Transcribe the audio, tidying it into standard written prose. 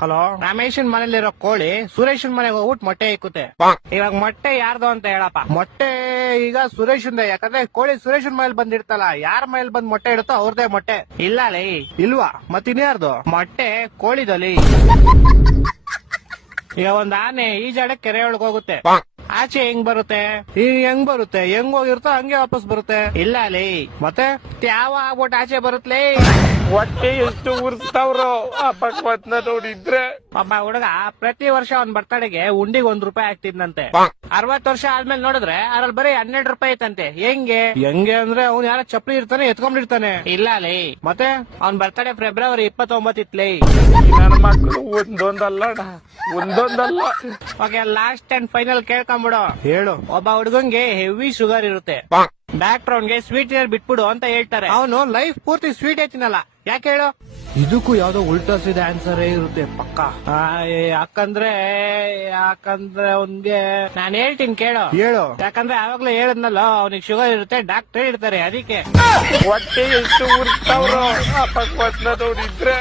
Hello, ರಮೇಶನ್ ಮನೇಲಿರೋ ಕೋಳಿ ಸುರೇಶನ್ ಮನೆಗೆ ಹೋಗ್ಬಿಟ್ಟು ಮೊಟ್ಟೆ ಇಕ್ಕುತ್ತೆ. ಇವಾಗ ಮೊಟ್ಟೆ ಯಾರ್ದು ಅಂತ ಹೇಳಪ್ಪ. ಮೊಟ್ಟೆ ಈಗ ಸುರೇಶನ್ದೆ, ಯಾಕಂದ್ರೆ ಕೋಳಿ ಸುರೇಶನ್ ಮನೇಲಿ ಬಂದಿರ್ತಲ್ಲ, ಯಾರ ಮನೇಲಿ ಬಂದ್ ಮೊಟ್ಟೆ ಇಡುತ್ತೋ ಅವ್ರದೇ ಮೊಟ್ಟೆ. ಇಲ್ಲ ಲೇ, ಇಲ್ವಾ? ಮತ್ತಿನ್ಯಾರ್ದು ಮೊಟ್ಟೆ? ಕೋಳಿದಲ್ಲಿ. ಈಗ ಒಂದ್ ಆನೆ ಈಜಾಡ ಕೆರೆ ಒಳಗ್ ಹೋಗುತ್ತೆ, ಆಚೆ ಹೆಂಗ್ ಬರುತ್ತೆ? ಹೆಂಗ್ ಬರುತ್ತೆ? ಹೆಂಗ್ ಹೋಗಿರುತ್ತೋ ಹಂಗೆ ವಾಪಸ್ ಬರುತ್ತೆ. ಇಲ್ಲ ಲೇ, ಮತ್ತೆ ಯಾವ ಆಗ್ಬಿಟ್ಟು ಆಚೆ ಬರುತ್ತಲೇ? ಹೊಟ್ಟೆ ಎಷ್ಟು ಉರ್ಸ್ತಾವ್ರೋ ಆ ಭಗವತ್ನ ನೋಡಿದ್ರೆ. ಒಬ್ಬ ಹುಡುಗ ಪ್ರತಿ ವರ್ಷ ಅವ್ನ್ ಬರ್ತಡೆಗೆ ಉಂಡಿಗೆ ₹1 ಆಗ್ತಿದ್ನಂತೆ. 60 ವರ್ಷ ಆದ್ಮೇಲೆ ನೋಡಿದ್ರೆ ಅದ್ರಲ್ಲಿ ಬರೀ ₹12 ಐತಂತೆ. ಹೆಂಗೆ ಅಂದ್ರೆ ಅವ್ನು ಯಾರ ಚಪ್ಪಲಿ ಇರ್ತಾನೆ ಎತ್ಕೊಂಡಿರ್ತಾನೆ. ಇಲ್ಲ ಲೇ, ಮತ್ತೆ ಅವ್ನ್ ಬರ್ತಡೆ ಫೆಬ್ರವರಿ 29 ಇತ್ಲೇ. ನನ್ನ ಮಕ್ಕಳು ಒಂದೊಂದಲ್ಲ. ಓಕೆ, ಲಾಸ್ಟ್ ಅಂಡ್ ಫೈನಲ್ ಕೇಳ್ಕೊಂಬಿಡು. ಹೇಳು. ಒಬ್ಬ ಹುಡುಗಂಗೆ ಹೆವಿ ಶುಗರ್ ಇರುತ್ತೆ, ಡಾಕ್ಟರ್ ಅವ್ನ್ಗೆ ಸ್ವೀಟ್ ಬಿಟ್ಬಿಡು ಅಂತ ಹೇಳ್ತಾರೆ. ಅವನು ಲೈಫ್ ಪೂರ್ತಿ ಸ್ವೀಟ್ ತಿನ್ನಲ್ಲ. ಯಾಕೆ ಹೇಳು? ಇದಕ್ಕೂ ಯಾವ್ದೋ ಉಲ್ಟಾ ಸೀದಾ ಆನ್ಸರ್ ಇರುತ್ತೆ ಪಕ್ಕ. ಯಾಕಂದ್ರೆ ಅವ್ನ್ಗೆ ನಾನ್ ಹೇಳ್ತೀನಿ ಕೇಳು. ಹೇಳು. ಯಾಕಂದ್ರೆ ಆವಾಗ್ಲೇ ಹೇಳದ್ನಲ್ಲ, ಅವ್ನಿಗೆ ಶುಗರ್ ಇರುತ್ತೆ, ಡಾಕ್ಟರ್ ಹೇಳ್ತಾರೆ ಅದಕ್ಕೆ. ಹೊಟ್ಟೆ ಎಷ್ಟು ಉರ್ಸ್ತಾವ್ರೋ ಆ ಭಗವತ್ನ ನೋಡಿದ್ರೆ.